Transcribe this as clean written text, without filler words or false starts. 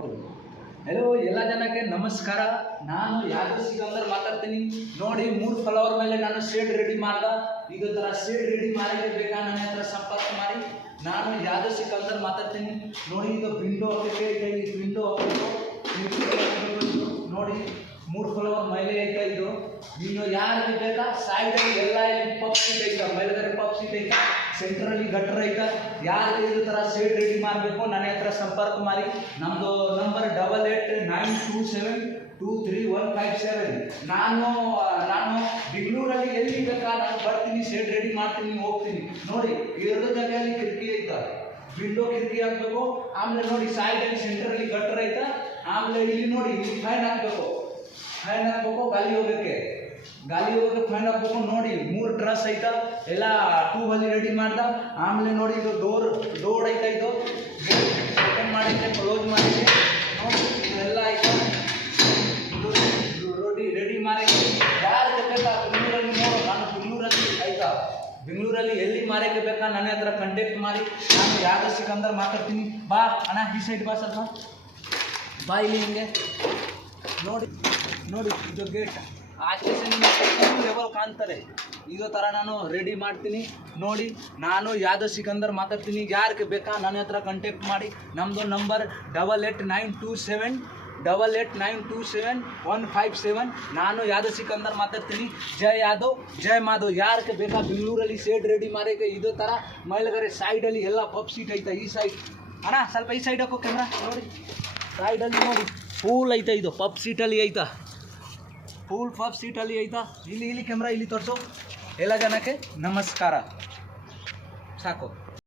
ಹೌದು. ಹಲೋ ಎಲ್ಲ ಜನಕ್ಕೆ ನಮಸ್ಕಾರ. ನಾನು ಯಾದವ್ ಸಿಕಂದರ್ ಮಾತಾಡ್ತೀನಿ. ನೋಡಿ 3 ಫ್ಲವರ್ ಮೇಲೆ ನಾನು ಶೇಡ್ ರೆಡಿ ಮಾಡ್ದ. ಇದೇ ಥರ ಶೇಡ್ ರೆಡಿ ಮಾಡಕ್ಕೆ ಬೇಕಾ ನನ್ನ ಹತ್ರ ಸಂಪರ್ಕ ಮಾಡಿ. ನಾನು ಯಾದವ್ ಸಿಕಂದರ್ ಮಾತಾಡ್ತೀನಿ. ನೋಡಿ ಇದು ವಿಂಡೋ ಹಾಕಕ್ಕೆ ಈ ವಿಂಡೋ ಹಾಕಬೇಕು. ನೋಡಿ 3 ಫ್ಲವರ್ ಮೇಲೆ ಐತೆ ಇದು. ಇನ್ನು ಯಾರಿಗೆ ಬೇಕಾ ಸೈಡಲ್ಲಿ ಎಲ್ಲ ಇಲ್ಲಿ ಪಪ್ ಸೀಟ್ ಐತೆ, ಮೇಲ್ಗಡೆ ಪಪ್ ಸೀಟ್ ಐತೆ, ಸೆಂಟ್ರಲ್ಲಿ ಗಟ್ರ ಐತೆ. ಯಾರಿಗೆ ಇದು ಥರ ಶೇಡ್ ರೆಡಿ ಮಾಡಬೇಕು ನನ್ನ ಹತ್ರ ಸಂಪರ್ಕ ಮಾಡಿ. ನಮ್ಮದು ನಂಬರ್ 8892723157. ನಾನು ಬೆಂಗಳೂರಲ್ಲಿ ಎಲ್ಲಿ ಬೇಕಾ ನಾನು ಬರ್ತೀನಿ, ಶೇಡ್ ರೆಡಿ ಮಾಡ್ತೀನಿ, ಹೋಗ್ತೀನಿ. ನೋಡಿ 2 ಜಾಗದಲ್ಲಿ ಕಿಟಕಿ ಐತೆ, ವಿಂಡೋ ಕಿಟಕಿ ಹಾಕಬೇಕು. ಆಮೇಲೆ ನೋಡಿ ಸೈಡಲ್ಲಿ ಸೆಂಟ್ರಲ್ಲಿ ಗಟ್ರ ಐತೆ. ಆಮೇಲೆ ಇಲ್ಲಿ ನೋಡಿ ಇಲ್ಲಿ ಫ್ಯಾನ್ ಹಾಕಬೇಕು, ಗಾಳಿ ಹೋಗಕ್ಕೆ ಫ್ಯಾನ್ ಹಾಕ್ಬೇಕು. ನೋಡಿ 3 ಟ್ರಸ್ ಐತಾ ಎಲ್ಲ 2 ಅಲ್ಲಿ ರೆಡಿ ಮಾಡ್ದ. ಆಮೇಲೆ ನೋಡಿ ಇದು ಡೋರ್ ಐತಾ, ಇದು ಓಪನ್ ಮಾಡಿದ್ದೆ, ಕ್ಲೋಸ್ ಮಾಡಿದ್ದೆ. ನೋಡಿ ಇದೆಲ್ಲ ಐತಾ ರೆಡಿ ಮಾಡಿ. ಯಾರಿಗೆ ಬೇಕಾ ಬೆಂಗಳೂರಲ್ಲಿ ನೋಡು, ನಾನು ಬೆಂಗಳೂರಲ್ಲಿ ಐತಾ, ಬೆಂಗಳೂರಲ್ಲಿ ಎಲ್ಲಿ ಮಾರಕ್ಕೆ ಬೇಕಾ ನನ್ನ ಹತ್ರ ಕಾಂಟ್ಯಾಕ್ಟ್ ಮಾಡಿ. ನಾನು ಯಾದವ್ ಸಿಕಂದರ್ ಮಾತಾಡ್ತೀನಿ. ಬಾ ಅಣ್ಣ, ಈ ಸೈಡ್ ಬಾ, ಸ್ವಲ್ಪ ಬಾ ಇಲ್ಲಿ. ಹಿಂಗೆ ನೋಡಿ ಇದು ಗೇಟ್ ಆಚೆ ಲೆವೆಲ್ ಕಾಣ್ತಾರೆ. ಇದೇ ಥರ ನಾನು ರೆಡಿ ಮಾಡ್ತೀನಿ. ನೋಡಿ ನಾನು ಯಾದವ್ ಸಿಕಂದರ್ ಮಾತಾಡ್ತೀನಿ. ಯಾರಿಗೆ ಬೇಕಾ ನನ್ನ ಹತ್ರ ಕಾಂಟ್ಯಾಕ್ಟ್ ಮಾಡಿ. ನಮ್ಮದು ನಂಬರ್ 88927157. ನಾನು ಯಾದವ್ ಸಿಕಂದರ್ ಮಾತಾಡ್ತೀನಿ. ಜೈ ಯಾದವ್ ಜೈ ಮಾಧವ್. ಯಾರಿಗೆ ಬೇಕಾ ಬೆಂಗಳೂರಲ್ಲಿ ಶೇಡ್ ರೆಡಿ ಮಾಡೋಕ್ಕೆ ಇದೇ ಥರ ಮೇಲ್ಗಡೆ ಸೈಡಲ್ಲಿ ಎಲ್ಲ ಪಪ್ ಸೀಟ್ ಐತೆ. ಈ ಸೈಡ್ ಅಣ್ಣ ಸ್ವಲ್ಪ ಈ ಸೈಡ್ ಹಾಕೋ ಕ್ಯಾಮ್ರಾ. ನೋಡಿ ಸೈಡಲ್ಲಿ ನೋಡಿ ಫುಲ್ ಐತೆ, ಇದು ಪಪ್ ಸೀಟಲ್ಲಿ ಐತಾ, ಫುಲ್ ಪಪ್ ಸೀಟಲ್ಲಿ ಐತಾ. ಇಲ್ಲಿ ಕ್ಯಾಮ್ರಾ ಇಲ್ಲಿ ತೋರಿಸು. ಎಲ್ಲ ಜನಕ್ಕೆ ನಮಸ್ಕಾರ. ಸಾಕು.